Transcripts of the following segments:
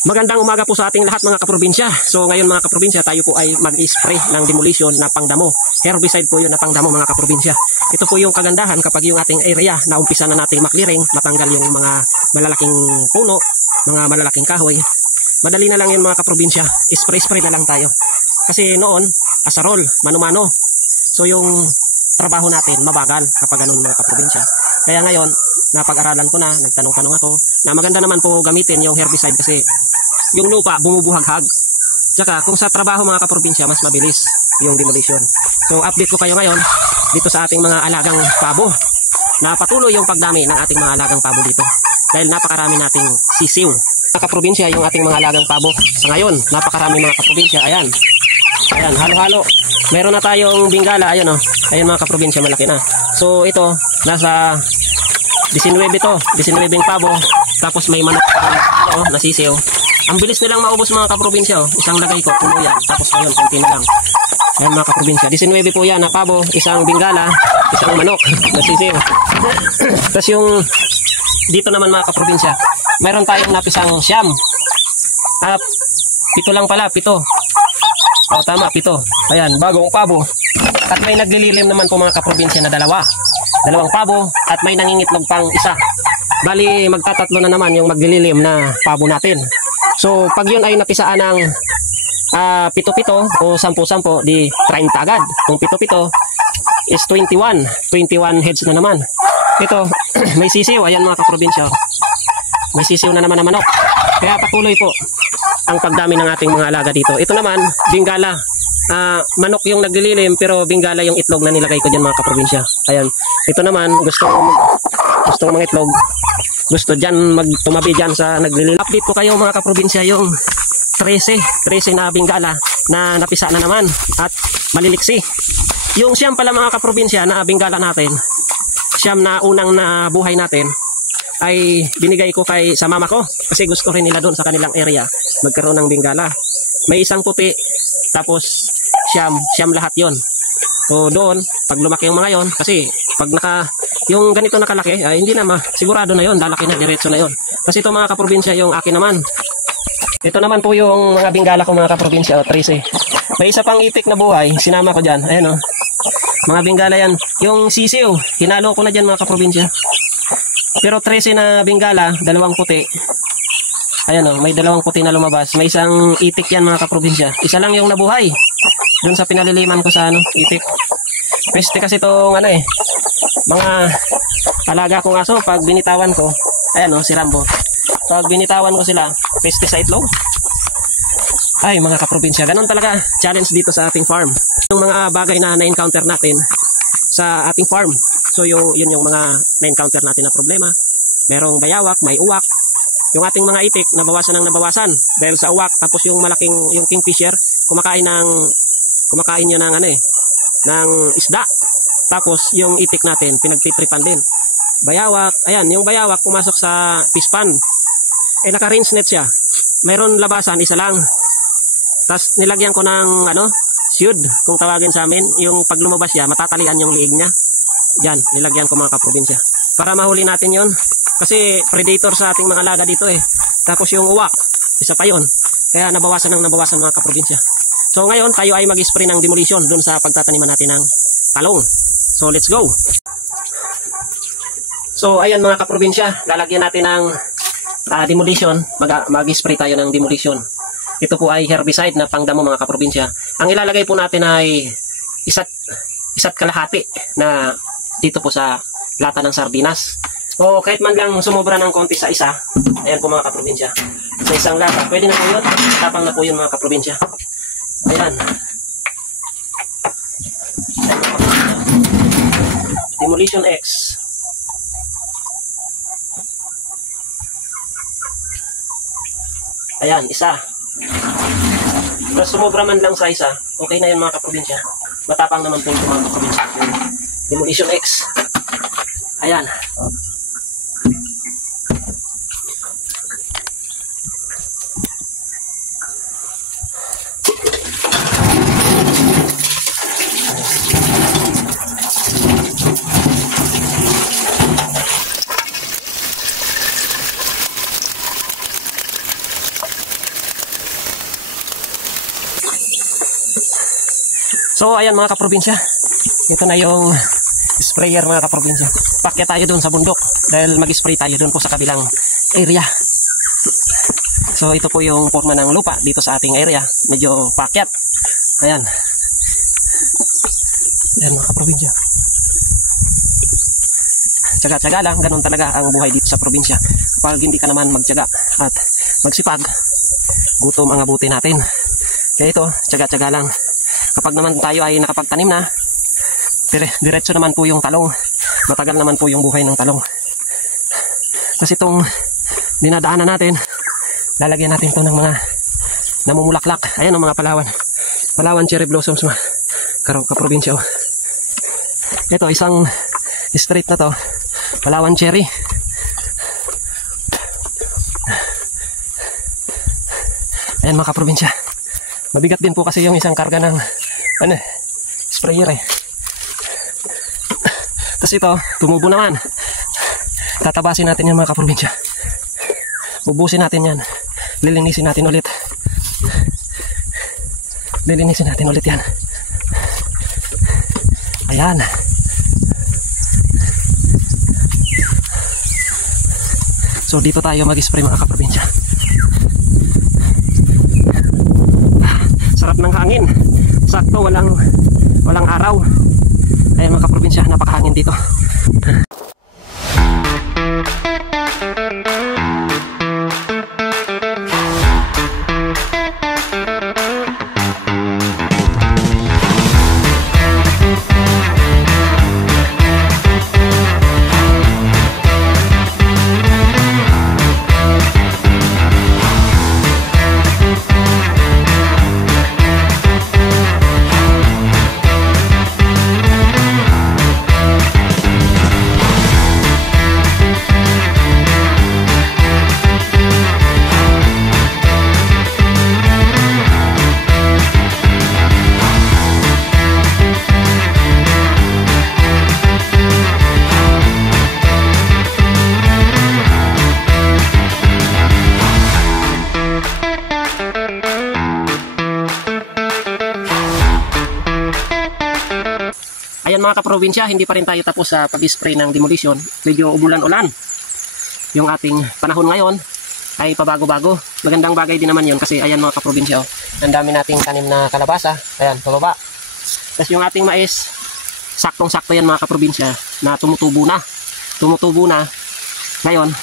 Magandang umaga po sa ating lahat mga kaprobinsya. So ngayon mga kaprobinsya, tayo po ay mag-spray ng demolition na pangdamo. Herbicide po yun na pangdamo mga kaprobinsya. Ito po yung kagandahan kapag yung ating area na umpisa na nating makliring, matanggal yung mga malalaking puno, mga malalaking kahoy. Madali na lang yun mga kaprobinsya. Spray na lang tayo. Kasi noon, asarol, mano-mano. So yung trabaho natin mabagal kapag ganun mga kaprobinsya. Kaya ngayon, napag-aralan ko na, nagtanong-tanong ako, na maganda naman po gamitin yung herbicide kasi yung lupa bumubuhaghag. Tsaka kung sa trabaho mga kaprobinsya, mas mabilis yung demolition. So update ko kayo ngayon dito sa ating mga alagang pabo, na patuloy yung pagdami ng ating mga alagang pabo dito. Dahil napakarami nating sisiw. Mga kaprobinsya, yung ating mga alagang pabo sa ngayon, napakarami mga kaprobinsya. Ayan, ayan, halo-halo. Meron na tayong bingala, ayun o. Ayun mga kaprobinsya, malaki na. So ito, nasa 19 to, 19 pabo. Tapos may manok na sisiw. Ang bilis nilang maubos mga kaprobinsya. Isang lagay ko, puno yan. Tapos ngayon, konti na lang. Ayan mga kaprobinsya. 19 po yan na pabo, isang bingala, isang manok na sisiw. Tapos yung dito naman mga kaprobinsya, mayroon tayong napisang siyam. Pito lang pala, pito. O tama, pito. Ayan, bagong pabo. At may naglililim naman po mga kaprobinsya na dalawang pabo at may nangingitlog pang isa. Bali magtatatlo na naman yung maglililim na pabo natin. So pag yun ay napisaan ng pito-pito o 10-10, di 30 agad. Kung pito-pito is 21 heads na naman. Ito may sisiw, ayan mga kaprobinsya, may sisiw na naman na manok. Kaya patuloy po ang pagdami ng ating mga alaga dito. Ito naman bingala, manok yung naglililim pero bingala yung itlog na nilagay ko dyan mga kaprobinsya. Ayan, ito naman gustong mga itlog, gusto dyan magtumabi dyan sa naglililim. Update ko kayo mga kaprobinsya yung 13 na bingala na napisa na naman at maliliksi. Yung siyam pala mga kaprobinsya na bingala natin, siyam na unang na buhay natin, ay binigay ko sa mama ko kasi gusto rin nila doon sa kanilang area magkaroon ng bingala. May isang puti, tapos siyam lahat yon. So doon, pag lumaki yung mga yon, kasi pag yung ganito nakalaki, hindi na sigurado na yon, lalaki na, diretso na yon. Kasi ito mga kaprobinsya yung akin naman. Ito naman po yung mga bingala ko mga kaprobinsya, 13. May isa pang itik na buhay, sinama ko dyan, ayan o. Mga bingala yan. Yung sisiw, hinalo ko na dyan mga kaprobinsya. Pero 13 na bingala, dalawang puti. Ayan o, may dalawang puti na lumabas. May isang itik yan mga kaprobinsya. Isa lang yung nabuhay dun sa pinaliliman ko sa itik. Peste kasi itong mga alaga kong aso. Pag binitawan ko, ayan o, si Rambo. Pag binitawan ko sila, peste sa itlog. Ay mga kaprobinsya, ganun talaga challenge dito sa ating farm. Yung mga bagay na na-encounter natin sa ating farm. So yun yung mga na-encounter natin na problema. Merong bayawak, may uwak. Yung ating mga itik, nabawasan ng dahil sa uwak. Tapos yung yung kingfisher, kumakain yun ng isda. Tapos yung itik natin, pinagtitripan din. Bayawak, ayan, yung bayawak pumasok sa fish pond. Naka-rinse net siya. Mayroon labasan, isa lang. Tapos nilagyan ko ng shud, kung tawagin sa amin. Yung pag lumabas siya, matatalian yung liig niya. Diyan, nilagyan ko mga kaprobinsya. Para mahuli natin yon. Kasi predator sa ating mga alaga dito Tapos yung uwak, isa pa yon. Kaya nabawasan mga kaprobinsya. So ngayon, tayo ay mag-spray ng demolition dun sa pagtataniman natin ng talong. So let's go! So ayan mga kaprobinsya, lalagyan natin ng demolition. Mag-spray tayo ng demolition. Ito po ay herbicide na pangdamo mga kaprobinsya. Ang ilalagay po natin ay isa't kalahati na dito po sa lata ng sardinas. O kahit man lang sumobra ng konti sa isa. Ayan po mga kaprobinsya. Sa isang lata, pwede na po yun. Tapang na po yun mga kaprobinsya. Ayan. Demolition X. Ayan, isa. Tapos sumobra man lang sa isa, okay na yun mga kaprobinsya. Matapang naman po yung mga kaprobinsya. Demolition X. Ayan. So ayan mga kaprobinsya, ito na yung sprayer mga kaprobinsya. Pakyat tayo dun sa bundok dahil mag-spray tayo dun po sa kabilang area. So ito po yung forma ng lupa dito sa ating area, medyo pakyat. Ayan. Ayan mga kaprobinsya. Tsaga-tsaga lang, ganun talaga ang buhay dito sa probinsya. Kapag hindi ka naman magtyaga at magsipag, gutom ang abutin natin. Kaya ito, tsaga-tsaga lang. Kapag naman tayo ay nakapagtanim na, diretso naman po yung talong. Matagal naman po yung buhay ng talong. Kasi itong dinadaanan natin, lalagyan natin to ng mga namumulaklak. Ayan ang mga Palawan cherry blossoms mga kaprobinsya. Ito, isang street na to, Palawan cherry. Ayan mga kaprobinsya. Mabigat din po kasi yung isang karga ng sprayer eh. Tapos ito, tumubo naman. Tatabasin natin yan mga kaprobinsya. Ubusin natin yan. Lilinisin natin ulit. Lilinisin natin ulit yan. Ayan. So dito tayo mag-spray mga kaprobinsya. Sarap ng hangin. Sakto, walang araw. Ayan mga kaprobinsya, napakahangin dito. Ayan mga kaprobinsya, hindi pa rin tayo tapos sa pag-spray ng demolition. Medyo umulan-ulan yung ating panahon ngayon, ay pabago-bago. Magandang bagay din naman yun kasi ayan mga kaprobinsya, ang dami nating tanim na kalabasa. Ayan, pababa. Tapos yung ating mais, saktong-sakto yan mga kaprobinsya na tumutubo na. Tumutubo na. Ngayon,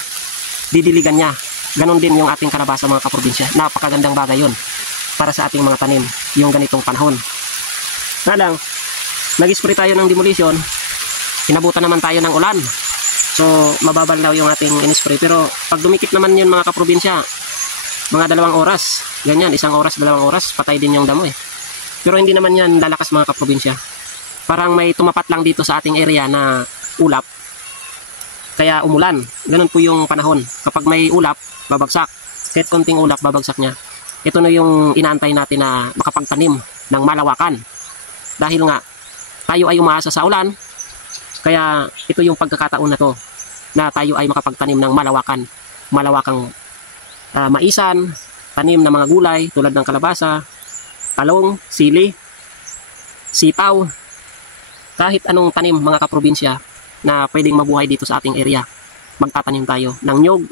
didiligan niya. Ganon din yung ating kalabasa mga kaprobinsya. Napakagandang bagay yun para sa ating mga tanim yung ganitong panahon. Na lang, nag-spray tayo ng demolition, inabutan naman tayo ng ulan. So, mababal daw yung ating in-spray. Pero, pag dumikit naman yun mga kaprobinsya, mga 2 oras. Ganyan, 1 oras, 2 oras, patay din yung damo eh. Pero hindi naman yan lalakas mga kaprobinsya. Parang may tumapat lang dito sa ating area na ulap. Kaya umulan. Ganun po yung panahon. Kapag may ulap, babagsak. Kahit konting ulap, babagsak niya. Ito na yung inaantay natin na makapagtanim ng malawakan. Dahil nga, tayo ay umaasa sa ulan, kaya ito yung pagkakataon na to na tayo ay makapagtanim ng malawakang maisan, tanim ng mga gulay tulad ng kalabasa, talong, sili, sitaw, kahit anong tanim mga kaprobinsya na pwedeng mabuhay dito sa ating area. Magtatanim tayo ng nyog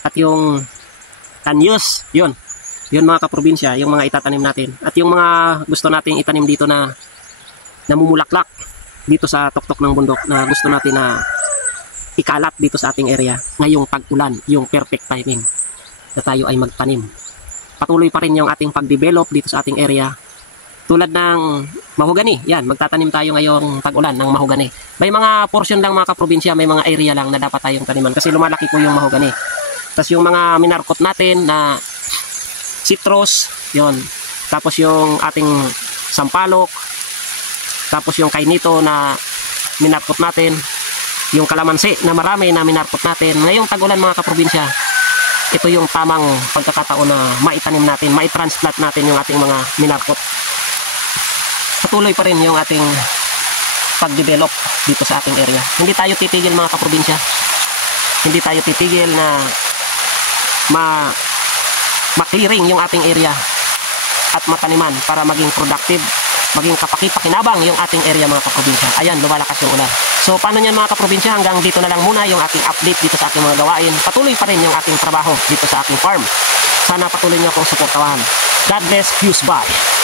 at yung tanyos, yun mga kaprobinsya, yung mga itatanim natin. At yung mga gusto nating itanim dito na namumulaklak dito sa tuktok ng bundok na gusto natin na ikalat dito sa ating area ngayong pag-ulan, yung perfect timing na tayo ay magtanim. Patuloy pa rin yung ating pag-develop dito sa ating area tulad ng mahogani. Yan, magtatanim tayo ngayong tag-ulan ng mahogani. May mga portion lang mga kaprobinsya, may mga area lang na dapat tayong taniman kasi lumalaki po yung mahogani. Tapos yung mga minarkot natin na citrus, yon. Tapos yung ating sampalok, tapos yung kainito na minarkot natin, yung kalamansi na marami na minarkot natin. Ngayong tag-ulan mga kaprobinsya, ito yung tamang pagkakataon na maitanim natin, maitransplant natin yung ating mga minarkot. Patuloy pa rin yung ating pag-develop dito sa ating area. Hindi tayo titigil mga kaprobinsya. Hindi tayo titigil na ma-clearing yung ating area at mataniman para maging productive maging kapakipakinabang yung ating area mga kaprobinsya. Ayan, lumalakas yung ulan. So paano yan mga kaprobinsya? Hanggang dito na lang muna yung ating update dito sa ating mga gawain. Patuloy pa rin yung ating trabaho dito sa ating farm. Sana patuloy nyo akong suportahan. God bless, peace, bye.